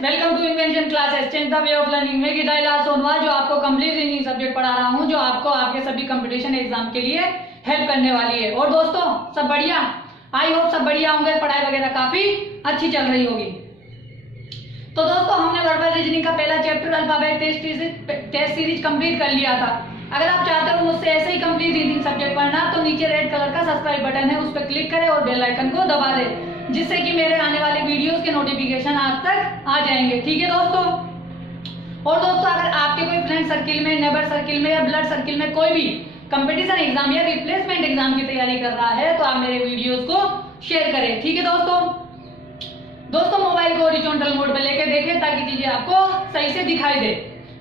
Welcome to invention classes change the way of learning. मैं गीता सोनवाल जो आपको कंप्लीट रीजनिंग सब्जेक्ट पढ़ा रहा हूं, जो आपको आपके सभी कंपटीशन एग्जाम के लिए हेल्प करने वाली है। और दोस्तों सब बढ़िया, आई होप सब बढ़िया होंगे, पढ़ाई वगैरह काफी अच्छी चल रही होगी। तो दोस्तों हमने वर्बल रीजनिंग का पहला chapter alphabet test series complete कर लिया था। अगर आप चाहते हो मुझसे ऐसे ही कंप्लीट रीजनिंग सब्जेक्ट पढ़ना तो नीचे रेड कलर का सब्सक्राइब बटन है, उस पर क्लिक करें और बेल आइकन को दबा दें, जिससे कि मेरे आने वाले वीडियोस के नोटिफिकेशन आप तक आ जाएंगे। ठीक है दोस्तों। और दोस्तों अगर आपके कोई फ्रेंड सर्किल में, नेबर सर्किल में या ब्लड सर्किल में कोई भी कंपटीशन एग्जाम या रिप्लेसमेंट एग्जाम की तैयारी कर रहा है तो आप मेरे वीडियोस को शेयर करें। ठीक है दोस्तों मोबाइल को हॉरिजॉन्टल मोड पे लेके देखें ताकि चीजें आपको सही से दिखाई दे।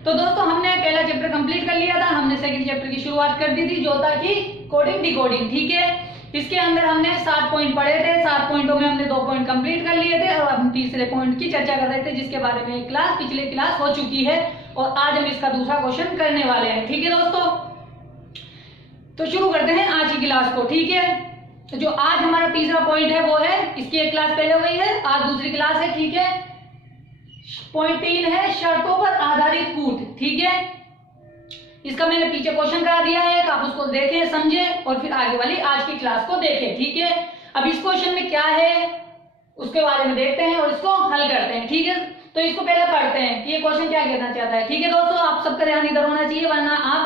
तो दोस्तों हमने पहला चैप्टर कंप्लीट कर लिया था, हमने सेकंड चैप्टर की शुरुआत कर दी थी जो था कि कोडिंग डिकोडिंग। ठीक है, इसके अंदर हमने 7 पॉइंट पढ़े थे, 7 पॉइंटों में हमने 2 पॉइंट कंप्लीट कर लिए थे और हम तीसरे पॉइंट की चर्चा कर रहे थे, जिसके बारे में पिछले क्लास हो चुकी है और आज हम इसका दूसरा क्वेश्चन करने वाले हैं। ठीक है दोस्तों, तो शुरू करते हैं आज की क्लास को। ठीक है, तो जो आज हमारा तीसरा पॉइंट है वो है, इसकी एक क्लास पहले हो गई है, आज दूसरी क्लास है। ठीक है, पॉइंट 3 है शर्तों पर आधारित कूट। ठीक है, इसका मैंने पीछे क्वेश्चन करा दिया है, आप उसको देखें, समझें और फिर आगे वाली आज की क्लास को देखें। ठीक है, अब इस क्वेश्चन में क्या है उसके बारे में देखते हैं और इसको हल करते हैं। ठीक है, तो इसको पहले पढ़ते हैं कि ये क्वेश्चन क्या कहना चाहता है। ठीक है दोस्तों, आप सबका ध्यान इधर होना चाहिए वरना आप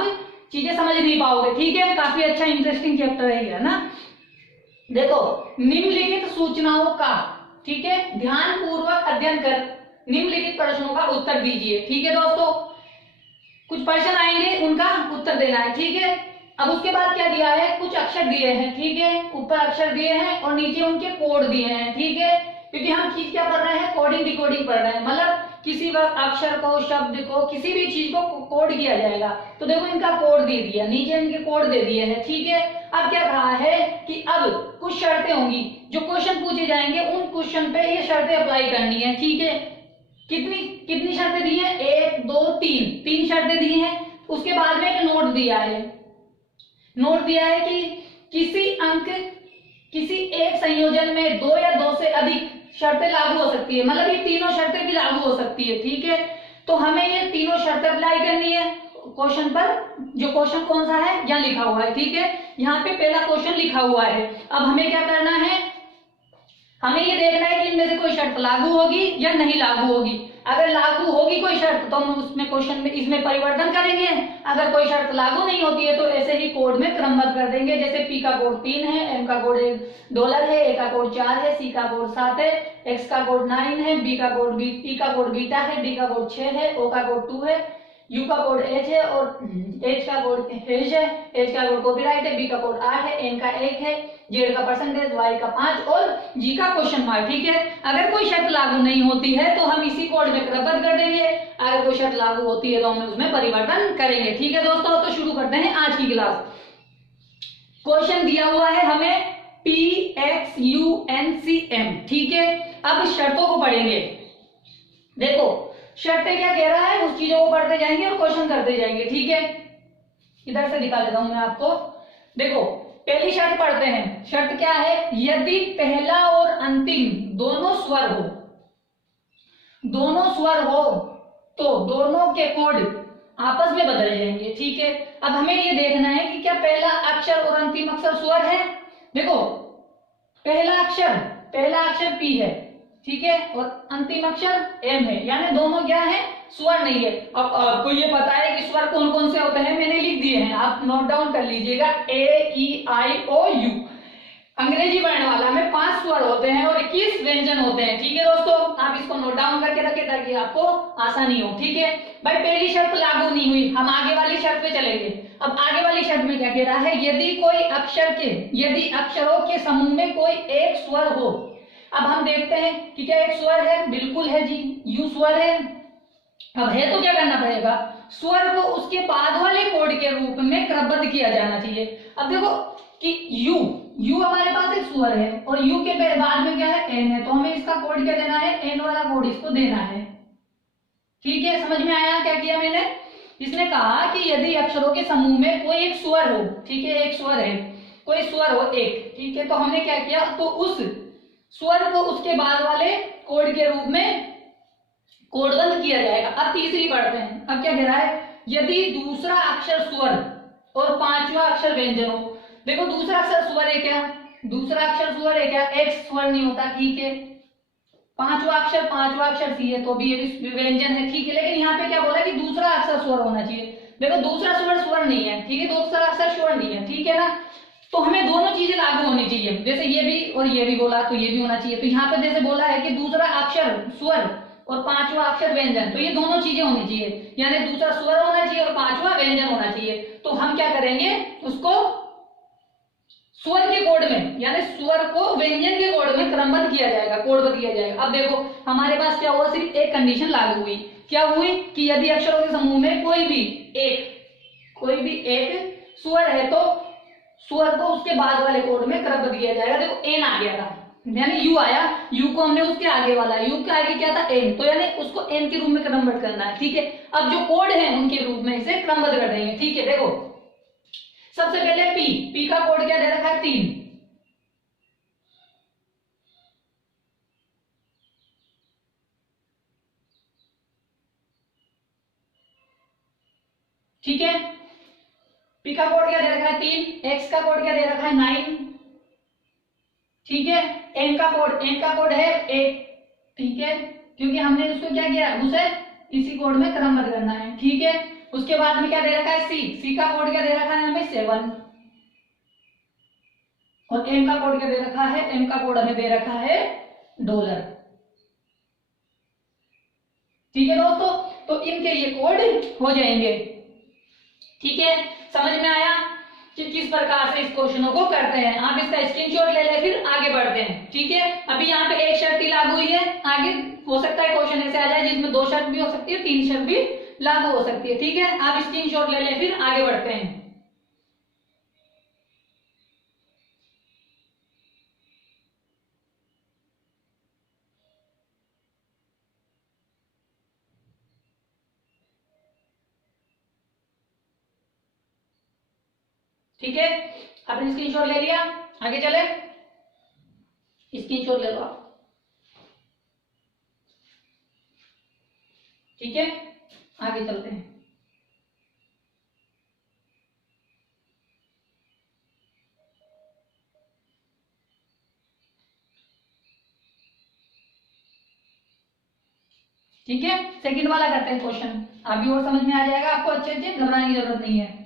चीजें समझ नहीं पाओगे। ठीक है, काफी अच्छा इंटरेस्टिंग चैप्टर है ना। देखो, निम्नलिखित सूचनाओं का, ठीक है, ध्यान पूर्वक अध्ययन कर निम्नलिखित प्रश्नों का उत्तर दीजिए। ठीक है दोस्तों, कुछ प्रश्न आएंगे उनका उत्तर देना है। ठीक है, अब उसके बाद क्या दिया है, कुछ अक्षर दिए हैं। ठीक है, ऊपर अक्षर दिए हैं और नीचे उनके कोड दिए हैं। ठीक है, क्योंकि हम चीज क्या पढ़ रहे हैं, कोडिंग डिकोडिंग पढ़ रहे हैं, मतलब किसी वक्त अक्षर को, शब्द को, किसी भी चीज को कोड किया जाएगा। तो देखो इनका कोड दे दिया, नीचे इनके कोड दे दिए हैं। ठीक है, अब क्या कहा है कि अब कुछ शर्तें होंगी, जो क्वेश्चन पूछे जाएंगे उन क्वेश्चन पे ये शर्तें अप्लाई करनी है। ठीक है, कितनी शर्तें दी है, 1 2 3 शर्तें दी हैं। उसके बाद में एक नोट दिया है, कि किसी एक संयोजन में 2 या 2 से अधिक शर्तें लागू हो सकती है, मतलब ये तीनों शर्तें भी लागू हो सकती है। ठीक है, तो हमें ये तीनों शर्तें अप्लाई करनी है क्वेश्चन पर। जो क्वेश्चन कौन सा है, यहाँ लिखा हुआ है। ठीक है, यहाँ पे पहला क्वेश्चन लिखा हुआ है। अब हमें क्या करना है, हमें ये देखना है कि इनमें से कोई शर्त लागू होगी या नहीं लागू होगी। अगर लागू होगी कोई शर्त तो हम उसमें क्वेश्चन में इसमें परिवर्तन करेंगे, अगर कोई शर्त लागू नहीं होती है तो ऐसे ही कोड में क्रमबद्ध कर देंगे। जैसे पी का कोड 3 है, एम का कोड $1 है, ए का कोड 4 है, सी का कोड 7 है, एक्स का कोड 9 है, बी का कोड ई का कोड बीटा है, डी का कोड 6 है, ओ का कोड 2 है, यू का कोड एच है और एच का कोड हेज है, एच का कोड कॉपीराइट है, बी का कोड 8 है, एन का 1 है, जेड का परसेंटेज, वाई का 5 और जी का क्वेश्चन मार्क। ठीक है, अगर कोई शर्त लागू नहीं होती है तो हम इसी कोड में क्रमबद्ध कर देंगे, अगर कोई शर्त लागू होती है तो हम उसमें परिवर्तन करेंगे। ठीक है दोस्तों, तो शुरू करते हैं आज की क्लास। क्वेश्चन दिया हुआ है हमें PXUNCM। ठीक है, अब शर्तों को पढ़ेंगे। देखो शर्तें क्या कह रहा है, उस चीजों को पढ़ते जाएंगे और क्वेश्चन करते जाएंगे। ठीक है, इधर से दिखा देता हूं मैं आपको। देखो पहली शर्त पढ़ते हैं। शर्त क्या है, यदि पहला और अंतिम दोनों स्वर हो तो दोनों के कोड आपस में बदल जाएंगे। ठीक है, अब हमें ये देखना है कि क्या पहला अक्षर और अंतिम अक्षर स्वर है। देखो पहला अक्षर P है, ठीक है, और अंतिम अक्षर M है, यानी दोनों क्या है, स्वर नहीं है। अब आपको ये पता है कि स्वर कौन कौन से होते हैं, मैंने लिख दिए हैं, आप नोट डाउन कर लीजिएगा। A E I O U अंग्रेजी वर्णमाला में 5 स्वर होते हैं और 21 व्यंजन होते हैं। ठीक है दोस्तों, आप इसको नोट डाउन करके रखें ताकि आपको आसानी हो। ठीक है भाई, पहली शर्त लागू नहीं हुई, हम आगे वाली शर्त पे चलेंगे। अब आगे वाली शर्त में क्या कह रहा है, यदि अक्षरों के समूह में कोई एक स्वर हो। अब हम देखते हैं कि क्या एक स्वर है, बिल्कुल है जी, यू स्वर है। अब है तो क्या करना पड़ेगा, स्वर को उसके बाद वाले कोड के रूप में क्रमबद्ध किया जाना चाहिए। अब देखो कि यू हमारे पास एक स्वर है और यू के बाद में क्या है, एन है, तो हमें इसका कोड क्या देना है, एन वाला कोड इसको देना है। ठीक है, समझ में आया क्या किया मैंने। इसने कहा कि यदि अक्षरों के समूह में कोई एक स्वर हो, ठीक है, एक स्वर है, कोई स्वर हो एक, ठीक है, तो हमने क्या किया, तो उस स्वर को उसके बाद वाले कोड के रूप में कोडबंद किया जाएगा। अब तीसरी पढ़ते हैं। अब क्या कह रहा है, यदि दूसरा अक्षर स्वर और पांचवा अक्षर व्यंजन हो। देखो दूसरा अक्षर स्वर है क्या, दूसरा अक्षर स्वर है क्या, एक्स स्वर नहीं होता, ठीक है। पांचवा अक्षर सी है तो भी ये व्यंजन है, ठीक है। लेकिन यहाँ पे क्या बोला कि दूसरा अक्षर स्वर होना चाहिए। देखो दूसरा स्वर नहीं है, ठीक है, दूसरा अक्षर स्वर नहीं है, ठीक है ना। तो हमें दोनों चीजें लागू होनी चाहिए, जैसे ये भी और ये भी बोला तो ये भी होना चाहिए। तो यहाँ पे जैसे बोला है कि दूसरा अक्षर स्वर और पांचवा अक्षर व्यंजन, तो ये दोनों चीजें होनी चाहिए, यानी दूसरा स्वर होना चाहिए और पांचवा व्यंजन होना चाहिए। तो हम क्या करेंगे, उसको स्वर के कोड में, यानी स्वर को व्यंजन के कोड में क्रमबद्ध किया जाएगा, कोडबद्ध किया जाएगा। अब देखो हमारे पास क्या हुआ, सिर्फ एक कंडीशन लागू हुई। क्या हुई कि यदि अक्षरों के समूह में कोई भी एक स्वर है तो स्वर को उसके बाद वाले कोड में क्रमबद्ध किया जाएगा। देखो एन आ गया था, यानी यू आया, यू को हमने उसके आगे वाला, यू के आगे क्या था एन, तो यानी उसको एन के रूप में क्रमबद्ध करना है, ठीक है। अब जो कोड है उनके रूप में इसे क्रमबद्ध कर देंगे, ठीक है। देखो सबसे पहले पी का कोड क्या दे रखा है, 3, ठीक है। पी का कोड क्या दे रखा है 3, एक्स का कोड क्या दे रखा है 9, ठीक है। एन का कोड है 8, ठीक है, क्योंकि हमने उसको क्या किया, उसे इसी कोड में क्रमबद्ध करना है, ठीक है। उसके बाद में क्या दे रखा है सी का कोड क्या दे रखा है हमें 7, और एम का कोड क्या दे रखा है, एम का कोड हमें दे रखा है $, ठीक है दोस्तों। तो इनके ये कोड हो जाएंगे, ठीक है। समझ में आया कि किस प्रकार से इस क्वेश्चनों को करते हैं। आप इसका स्क्रीनशॉट ले ले, फिर आगे बढ़ते हैं, ठीक है। अभी यहाँ पे एक शर्त ही लागू हुई है, आगे हो सकता है क्वेश्चन ऐसे आ जाए जिसमें 2 शर्त भी हो सकती है, 3 शर्त भी लागू हो सकती है, ठीक है। आप स्क्रीनशॉट ले ले, फिर आगे बढ़ते हैं। ठीक है, आपने स्क्रीनशॉट ले लिया, आगे चले, स्क्रीनशॉट ले लो आप, ठीक है। आगे चलते हैं। ठीक है, सेकंड वाला करते हैं क्वेश्चन, अभी और समझ में आ जाएगा आपको अच्छे से, घबराने की जरूरत नहीं है।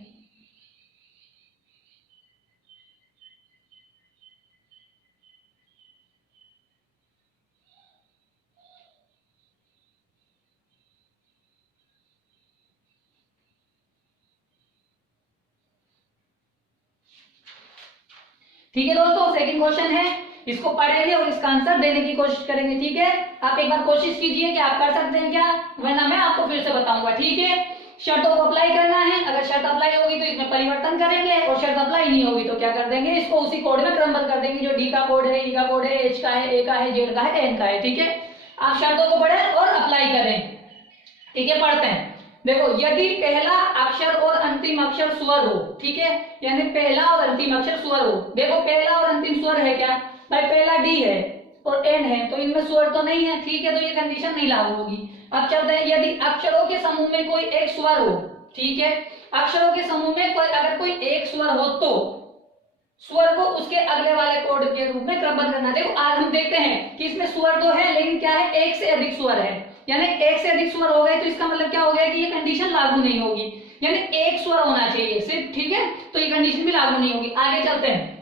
ठीक है दोस्तों, सेकंड क्वेश्चन है, इसको पढ़ेंगे और इसका आंसर देने की कोशिश करेंगे, ठीक है। आप एक बार कोशिश कीजिए कि आप कर सकते हैं क्या, वरना मैं आपको फिर से बताऊंगा, ठीक है। शर्तों को अप्लाई करना है, अगर शर्त अप्लाई होगी तो इसमें परिवर्तन करेंगे, और शर्त अप्लाई नहीं होगी तो क्या कर देंगे, इसको उसी कोड में क्रमबद्ध कर देंगे, जो डी का कोड है, ई का कोड है, एच का है, ए का है, जेड का है, एन का है, ठीक है। आप शर्तों को पढ़ें और अप्लाई करें, ठीक है। पढ़ते हैं, देखो यदि पहला अक्षर और अंतिम अक्षर स्वर हो, ठीक है, यानी पहला और अंतिम अक्षर स्वर हो। देखो पहला और अंतिम स्वर है क्या भाई, पहला डी है और एन है, तो इनमें स्वर तो नहीं है, ठीक है, तो ये कंडीशन नहीं लागू होगी। अब चलते हैं, यदि अक्षरों के समूह में कोई एक स्वर हो, ठीक है, अक्षरों के समूह में कोई अगर कोई एक स्वर हो तो स्वर को उसके अगले वाले कोड के रूप में क्रमबद्ध करना। देखो आज हम देखते हैं कि इसमें स्वर तो है, लेकिन क्या है, एक से अधिक स्वर है, यानी एक से अधिक स्वर हो गए तो इसका मतलब क्या हो गया कि ये कंडीशन लागू नहीं होगी, यानी एक स्वर होना चाहिए सिर्फ, ठीक है, तो ये कंडीशन भी लागू नहीं होगी। आगे चलते हैं,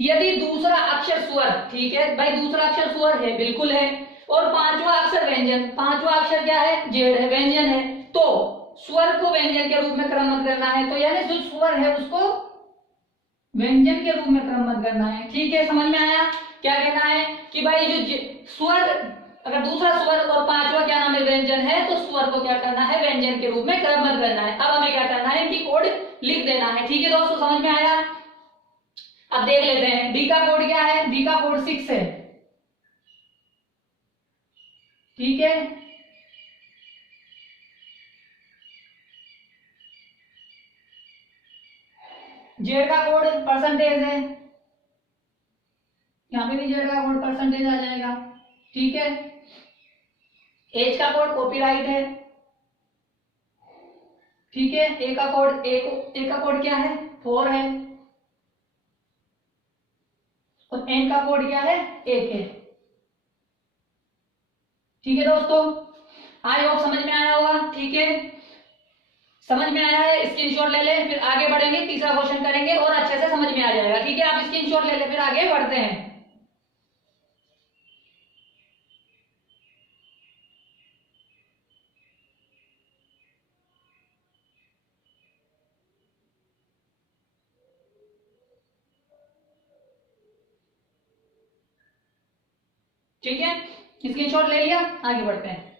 यदि दूसरा अक्षर स्वर, ठीक है भाई, दूसरा अक्षर स्वर है, बिल्कुल है, और पांचवा अक्षर व्यंजन, पांचवा अक्षर क्या है, जेड है, व्यंजन है, तो स्वर को व्यंजन के रूप में क्रमबद्ध करना है, तो यानी जो स्वर है उसको व्यंजन के रूप में क्रमबद्ध करना है, ठीक है। समझ में आया, क्या कहना है कि भाई जो स्वर, अगर दूसरा स्वर और पांचवा क्या नाम है व्यंजन है, तो स्वर को क्या करना है, व्यंजन के रूप में क्रमबद्ध करना है। अब हमें क्या करना है कि कोड लिख देना है, ठीक है दोस्तों, समझ में आया। अब देख लेते हैं डी का कोड क्या है, डी का कोड 6 है, ठीक है। जेड का कोड परसेंटेज है, यहाँ पे भी जेड का कोड परसेंटेज आ जाएगा, ठीक है। एज का कोड कॉपीराइट है, ठीक है। ए का कोड क्या है, 4 है, और एन का कोड क्या है, 1 है, ठीक है दोस्तों। आई होप समझ में आया होगा, ठीक है। समझ में आया है, स्क्रीनशॉट ले ले, फिर आगे बढ़ेंगे, तीसरा क्वेश्चन करेंगे और अच्छे से समझ में आ जाएगा, ठीक है। आप स्क्रीनशॉट ले ले, फिर आगे बढ़ते हैं। ठीक है, स्क्रीनशॉट ले लिया, आगे बढ़ते हैं।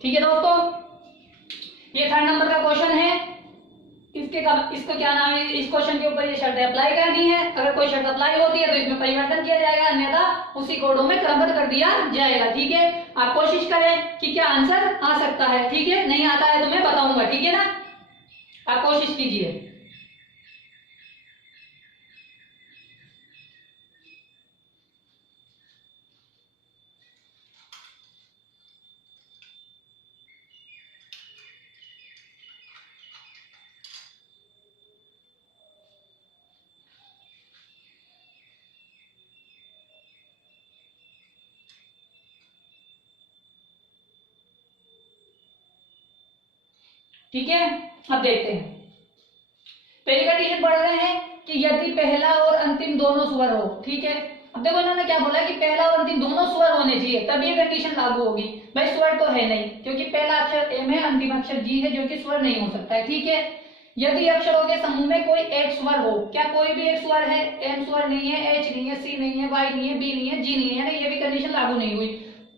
ठीक है दोस्तों, ये 3rd नंबर का क्वेश्चन है। इसको क्या नाम है, इस क्वेश्चन के ऊपर ये शर्त अप्लाई करनी है। अगर कोई शर्त अप्लाई होती है तो इसमें परिवर्तन किया जाएगा, अन्यथा उसी कोडों में क्रमबद्ध कर दिया जाएगा, ठीक है। आप कोशिश करें कि क्या आंसर आ सकता है, ठीक है। नहीं आता है तो मैं बताऊंगा, ठीक है ना, आप कोशिश कीजिए। ठीक है, अब देखते हैं। पहली कंडीशन पढ़ रहे हैं कि यदि पहला और अंतिम दोनों स्वर हो, ठीक है। अब देखो इन्होंने क्या बोला कि पहला और अंतिम दोनों स्वर होने चाहिए, तब ये कंडीशन लागू होगी। भाई स्वर तो है नहीं, क्योंकि पहला अक्षर एम है, अंतिम अक्षर जी है, जो कि स्वर नहीं हो सकता है, ठीक है। यदि अक्षरों के समूह में कोई एक स्वर हो, क्या कोई भी एक स्वर है, एम स्वर नहीं है, एच नहीं है, सी नहीं है, वाई नहीं है, बी नहीं है, जी नहीं है, यानी ये भी कंडीशन लागू नहीं हुई।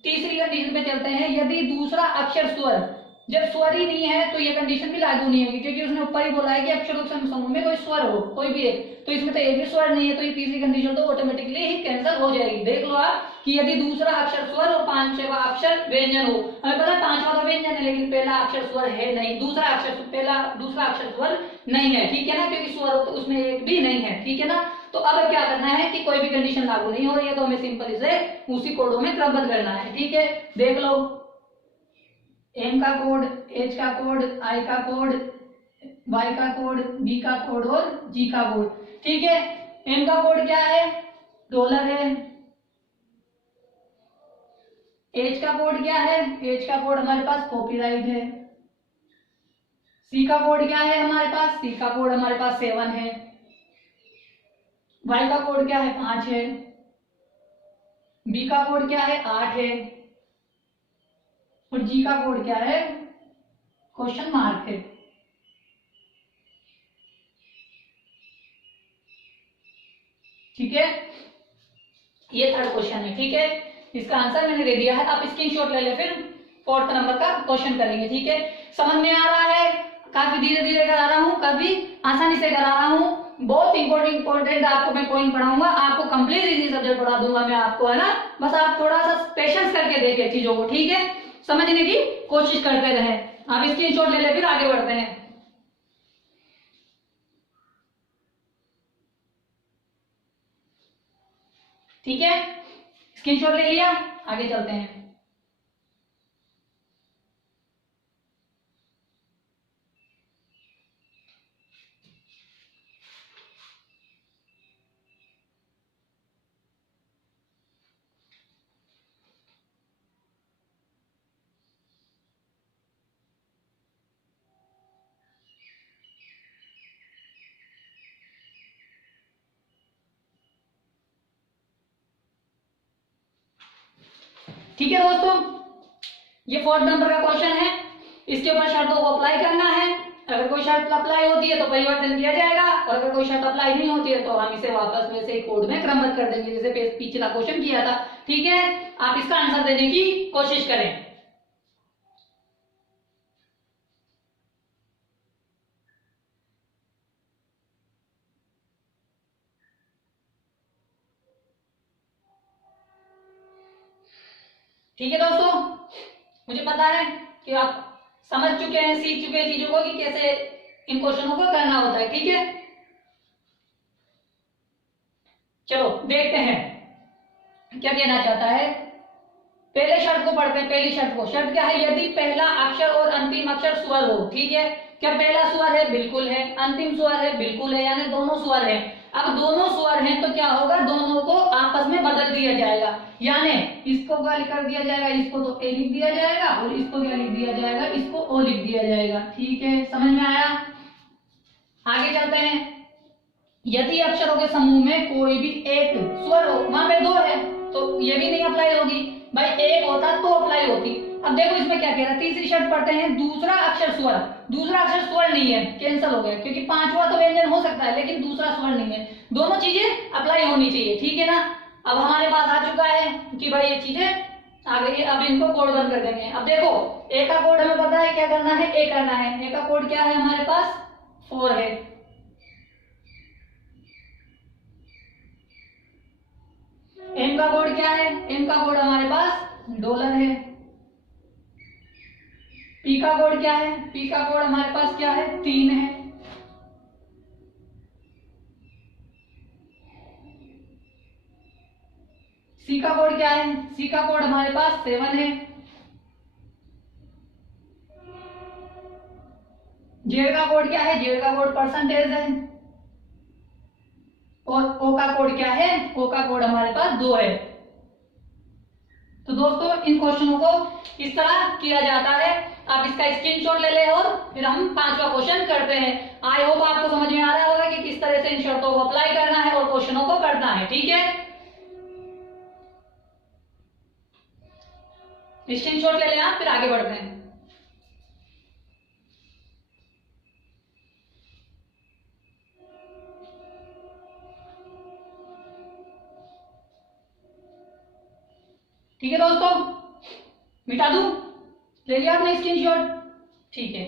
तीसरी कंडीशन पे चलते हैं, यदि दूसरा अक्षर स्वर, जब स्वर ही नहीं है तो ये कंडीशन भी लागू नहीं होगी, क्योंकि उसने ऊपर ही बोला है कि अक्षरों के समूह में कोई स्वर हो, कोई भी एक, तो इसमें तो एक भी स्वर नहीं है, तो ये तीसरी कंडीशन तो ऑटोमेटिकली ही कैंसिल हो जाएगी। देख लो आप कि यदि दूसरा अक्षर स्वर और पांचवा अक्षर व्यंजन हो, हमें पता है पांचवा तो व्यंजन है, लेकिन पहला अक्षर स्वर है नहीं, दूसरा अक्षर स्वर नहीं है, ठीक है ना, क्योंकि स्वर हो तो उसमें एक भी नहीं है, ठीक है ना। तो अब क्या करना है कि कोई भी कंडीशन लागू नहीं हो रही है, तो हमें सिंपल इसे उसी कोडों में क्रमबद्ध करना है, ठीक है। देख लो, एम का कोड, एच का कोड, आई का कोड, वाई का कोड, बी का कोड और जी का कोड, ठीक है। एम का कोड क्या है, डॉलर है। एच का कोड क्या है, एच का कोड हमारे पास कॉपीराइट है। सी का कोड क्या है हमारे पास, सी का कोड हमारे पास 7 है। वाई का कोड क्या है, 5 है। बी का कोड क्या है, 8 है। और जी का कोड क्या है, क्वेश्चन मार्क है, ठीक है। ये 3rd क्वेश्चन है, ठीक है। इसका आंसर मैंने दे दिया है, आप स्क्रीनशॉट ले ले, फिर 4th नंबर का क्वेश्चन करेंगे, ठीक है। समझ में आ रहा है, काफी धीरे धीरे करा रहा हूँ, काफी आसानी से करा रहा हूँ। बहुत इंपॉर्टेंट आपको मैं पॉइंट पढ़ाऊंगा, आपको कंप्लीट इजी सब्जेक्ट पढ़ा दूंगा मैं आपको, है ना। बस आप थोड़ा सा पेशेंस करके देखिए चीजों को, ठीक है, समझने की कोशिश करते रहे। आप स्क्रीनशॉट ले ले, फिर आगे बढ़ते हैं। ठीक है, स्क्रीनशॉट ले लिया, आगे चलते हैं। ठीक है दोस्तों, ये 4th नंबर का क्वेश्चन है। इसके ऊपर शर्तों को अप्लाई करना है। अगर कोई शर्त अप्लाई होती है तो परिवर्तन किया जाएगा, और अगर कोई शर्त अप्लाई नहीं होती है तो हम इसे वापस में से कोड में क्रमबद्ध कर देंगे, जैसे पिछला क्वेश्चन किया था, ठीक है। आप इसका आंसर देने की कोशिश करें। ठीक है दोस्तों, मुझे पता है कि आप समझ चुके हैं, सीख चुके हैं चीजों को कि कैसे इन क्वेश्चनों को करना होता है। ठीक है, चलो देखते हैं क्या कहना चाहता है। पहले शर्त को पढ़ते हैं। पहली शर्त को, शर्त क्या है, यदि पहला अक्षर और अंतिम अक्षर स्वर हो। ठीक है, क्या पहला स्वर है? बिल्कुल है। अंतिम स्वर है? बिल्कुल है, यानी दोनों स्वर हैं। अब दोनों स्वर हैं तो क्या होगा, दोनों को आपस में बदल दिया जाएगा, यानी इसको क्या कर दिया जाएगा, इसको तो ए लिख दिया जाएगा और इसको क्या लिख दिया जाएगा, इसको ओ लिख दिया जाएगा। ठीक है, समझ में आया? आगे चलते हैं। यदि अक्षरों के समूह में कोई भी एक स्वर हो, वहां पे दो है तो ये भी नहीं अप्लाई होगी भाई, एक होता तो अप्लाई होती। अब देखो इसमें क्या कह रहा है, तीसरी शर्त पढ़ते हैं। दूसरा अक्षर स्वर, दूसरा अक्षर स्वर नहीं है, कैंसिल हो गया, क्योंकि पांचवा तो व्यंजन हो सकता है लेकिन दूसरा स्वर नहीं है। दोनों चीजें अप्लाई होनी चाहिए। ठीक है ना, अब हमारे पास आ चुका है कि भाई ये चीजें आ गई है। अब इनको कोड बंद कर देंगे। अब देखो ए का कोड हमें पता है क्या करना है, ए करना है। ए का कोड क्या है हमारे पास, 4 है। एम का कोड क्या है, एम का कोड हमारे पास डॉलर है। पी का कोड क्या है, पी का कोड हमारे पास क्या है, 3 है। सी का कोड क्या है, सी का कोड हमारे पास 7 है। जेड का कोड क्या है, जेड का कोड परसेंटेज है। और ओ का कोड क्या है, ओ का कोड हमारे पास 2 है। तो दोस्तों इन क्वेश्चनों को इस तरह किया जाता है। आप इसका स्क्रीनशॉट ले ले और फिर हम 5वां क्वेश्चन करते हैं। आई होप आपको समझ में आ रहा होगा कि किस तरह से इन शर्तों को अप्लाई करना है और क्वेश्चनों को करना है। ठीक है, स्क्रीनशॉट ले ले आप, फिर आगे बढ़ते हैं। ठीक है दोस्तों, मिटा दूं, ले लिया आपने स्क्रीनशॉट? ठीक है,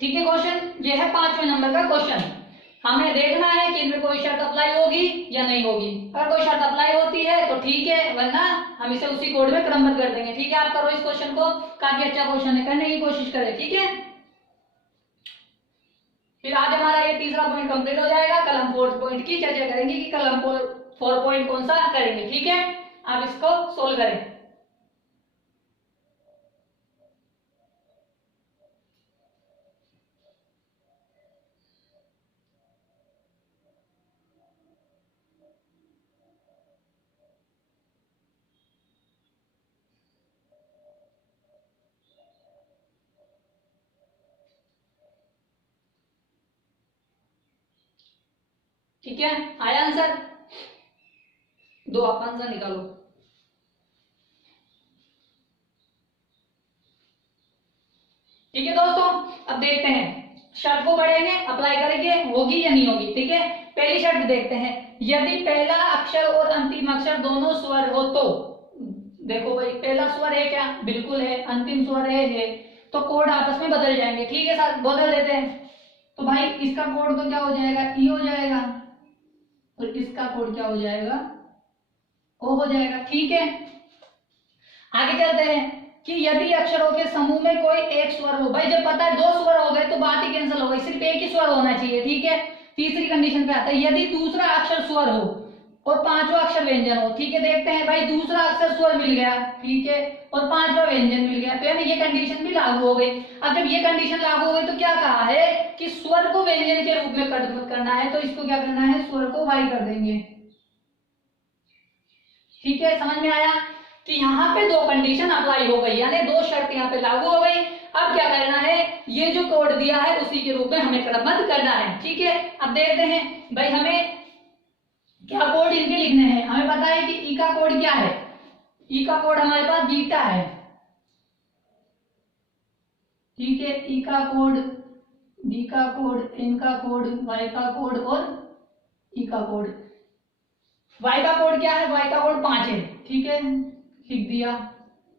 ठीक है। क्वेश्चन ये है 5वें नंबर का क्वेश्चन। हमें देखना है कि इनमें कोई शर्त अप्लाई होगी या नहीं होगी। अगर कोई शर्त अप्लाई होती है तो ठीक है, वरना हम इसे उसी कोड में क्रमबद्ध कर देंगे। ठीक है, आप करो इस क्वेश्चन को, काफी अच्छा क्वेश्चन है, करने की कोशिश करें। ठीक है, फिर आज हमारा ये तीसरा पॉइंट कंप्लीट हो जाएगा। कल हम 4th पॉइंट की चर्चा करेंगे कि कल हम 4 पॉइंट कौन सा करेंगे। ठीक है, आप इसको सोल्व करें। ठीक है, आया आंसर? दो आप आंसर निकालो। ठीक है दोस्तों, अब देखते हैं, शर्त को पढ़ेंगे, अप्लाई करेंगे, होगी या नहीं होगी। ठीक है, पहली शर्त देखते हैं। यदि पहला अक्षर और अंतिम अक्षर दोनों स्वर हो तो, देखो भाई पहला स्वर है क्या, बिल्कुल है। अंतिम स्वर है तो कोड आपस में बदल जाएंगे। ठीक है, साथ बदल देते हैं। तो भाई इसका कोड तो क्या हो जाएगा, ई हो जाएगा, और इसका कोड क्या हो जाएगा, ओ हो जाएगा। ठीक है, आगे चलते हैं कि यदि अक्षरों के समूह में कोई एक स्वर हो। भाई जब पता है 2 स्वर हो गए तो बात ही कैंसिल हो गई, सिर्फ एक ही स्वर होना चाहिए। ठीक है, तीसरी कंडीशन पे आता है, यदि दूसरा अक्षर स्वर हो और 5वां अक्षर व्यंजन हो। ठीक है, देखते हैं भाई दूसरा अक्षर स्वर मिल गया, ठीक है, और 5वां व्यंजन मिल गया, तो यानी ये कंडीशन भी लागू हो गई। अब जब ये कंडीशन लागू हो गई तो क्या कहा है कि स्वर को व्यंजन के रूप में कदमत करना है, तो इसको क्या करना है, स्वर को वाई कर देंगे। ठीक है, समझ में आया कि यहाँ पे 2 कंडीशन अप्लाई हो गई, यानी 2 शर्त यहाँ पे लागू हो गई। अब क्या करना है, ये जो कोड दिया है उसी के रूप में हमें क्रमबद्ध करना है। ठीक है, अब देखते हैं भाई हमें क्या कोड इनके लिखने हैं। हमें पता है कि ई का कोड क्या है, ई का कोड हमारे पास बीटा है, ठीक है, ई का कोड, बी का कोड, एन का कोड, वाई का कोड और ई का कोड। वाई का कोड क्या है, वाई का कोड 5 है, ठीक है, लिख दिया,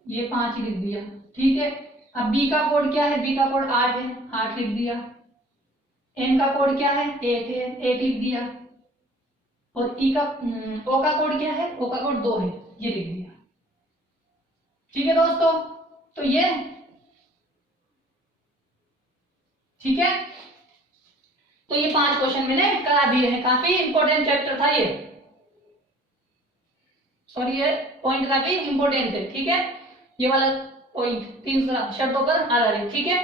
ये 5 लिख दिया, ठीक है। अब बी का कोड क्या है, बी का कोड 8 है, 8 लिख दिया। एन का कोड क्या है, 1 है, 1 लिख दिया। और ई का ओ का कोड क्या है, ओ का कोड 2 है, ये लिख दिया, ठीक है दोस्तों। तो ये ठीक है, तो ये 5 क्वेश्चन मैंने करा दिए हैं, काफी इंपॉर्टेंट चैप्टर था ये, सॉरी ये पॉइंट काफी इंपॉर्टेंट है, ठीक है। ये वाला पॉइंट 3 शर्तों पर आधारित, ठीक है।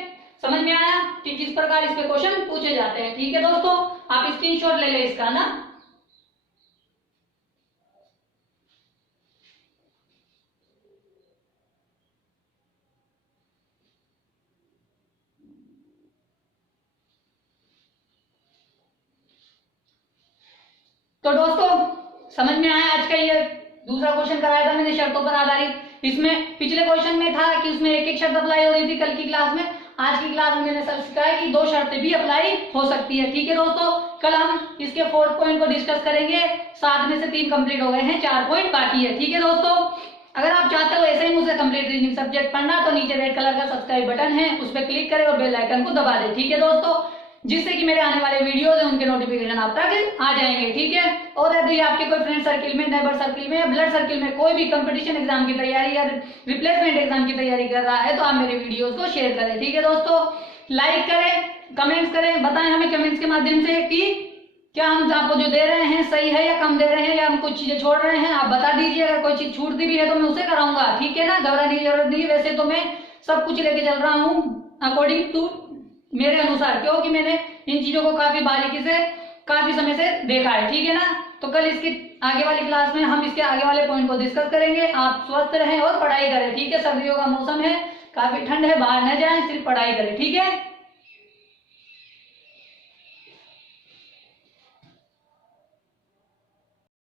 समझ में आया कि किस प्रकार इसके क्वेश्चन पूछे जाते हैं, ठीक है दोस्तों। आप स्क्रीनशॉट ले ले इसका ना। तो दोस्तों समझ में आया, आज का ये दूसरा क्वेश्चन कराया था मैंने शर्तों पर आधारित। इसमें पिछले क्वेश्चन में था कि उसमें एक एक शर्त अप्लाई हो रही थी कल की क्लास में, आज की क्लास में मैंने सब सिखाया कि 2 शर्तें भी अप्लाई हो सकती है, ठीक है दोस्तों। कल हम इसके 4 पॉइंट को डिस्कस करेंगे, 7 में से 3 कंप्लीट हो गए हैं, 4 पॉइंट बाकी है, ठीक है दोस्तों। अगर आप चाहते हो ऐसे ही मुझसे कंप्लीट रीजनिंग सब्जेक्ट पढ़ना तो नीचे रेड कलर का सब्सक्राइब बटन है, उस पर क्लिक करें और बेल आइकन को दबा दें, ठीक है दोस्तों, जिससे कि मेरे आने वाले वीडियोस हैं उनके नोटिफिकेशन आप तक आ जाएंगे, ठीक है। और यदि आपके कोई फ्रेंड सर्किल में, नेबर सर्किल में या ब्लड सर्किल में कोई भी कंपटीशन एग्जाम की तैयारी या रिप्लेसमेंट एग्जाम की तैयारी कर रहा है तो आप मेरे वीडियोस को शेयर करें, ठीक है दोस्तों। लाइक करें, कमेंट्स करें, बताएं हमें कमेंट्स के माध्यम से कि क्या हम आपको जो दे रहे हैं सही है या कम दे रहे हैं या हम कुछ चीजें छोड़ रहे हैं, आप बता दीजिए। अगर कोई चीज छूटती भी है तो मैं उसे कराऊंगा, ठीक है ना, घबराने की जरूरत नहीं है। वैसे तो मैं सब कुछ लेके चल रहा हूँ अकॉर्डिंग टू मेरे अनुसार, क्योंकि मैंने इन चीजों को काफी बारीकी से काफी समय से देखा है, ठीक है ना। तो कल इसकी आगे वाली क्लास में हम इसके आगे वाले पॉइंट को डिस्कस करेंगे। आप स्वस्थ रहें और पढ़ाई करें, ठीक है। सर्दियों का मौसम है, काफी ठंड है, बाहर न जाएं, सिर्फ पढ़ाई करें, ठीक है।